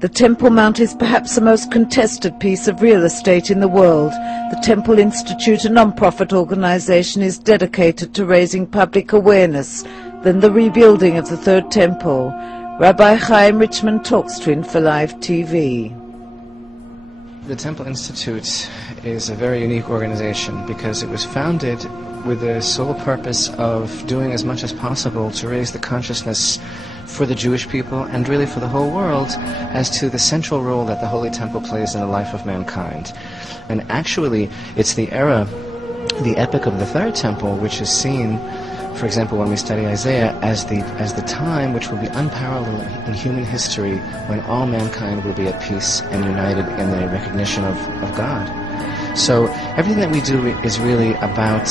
The Temple Mount is perhaps the most contested piece of real estate in the world. The Temple Institute, a non-profit organization, is dedicated to raising public awareness than the rebuilding of the Third Temple. Rabbi Chaim Richmond talks to Infolive TV. The Temple Institute is a very unique organization because it was founded with the sole purpose of doing as much as possible to raise the consciousness for the Jewish people and really for the whole world as to the central role that the Holy Temple plays in the life of mankind. And actually, it's the era, the epic of the Third Temple, which is seen, for example, when we study Isaiah, as the time which will be unparalleled in human history, when all mankind will be at peace and united in the recognition of God. So everything that we do is really about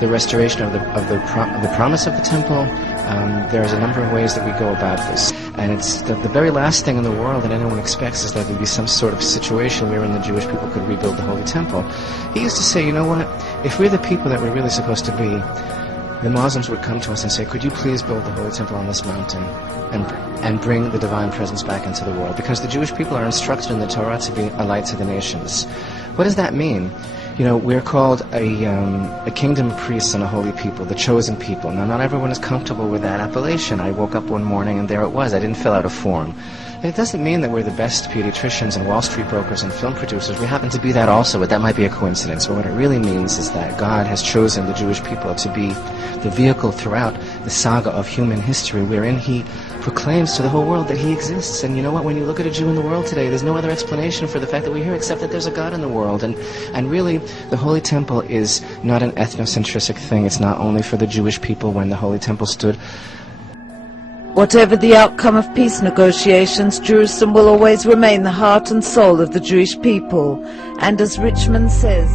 the restoration of the promise of the temple. There's a number of ways that we go about this, and it's the very last thing in the world that anyone expects is that there'd be some sort of situation wherein the Jewish people could rebuild the Holy Temple. He used to say, you know what, if we're the people that we're really supposed to be, the Muslims would come to us and say, could you please build the Holy Temple on this mountain and bring the divine presence back into the world? Because the Jewish people are instructed in the Torah to be a light to the nations. What does that mean? You know, we're called a kingdom of priests and a holy people, the chosen people. Now, not everyone is comfortable with that appellation. I woke up one morning and there it was. I didn't fill out a form. It doesn't mean that we're the best pediatricians and Wall Street brokers and film producers. We happen to be that also, but that might be a coincidence. But what it really means is that God has chosen the Jewish people to be the vehicle throughout the saga of human history wherein He proclaims to the whole world that He exists. And you know what? When you look at a Jew in the world today, there's no other explanation for the fact that we're here except that there's a God in the world. And really, the Holy Temple is not an ethnocentric thing. It's not only for the Jewish people when the Holy Temple stood. Whatever the outcome of peace negotiations, Jerusalem will always remain the heart and soul of the Jewish people. And as Richmond says,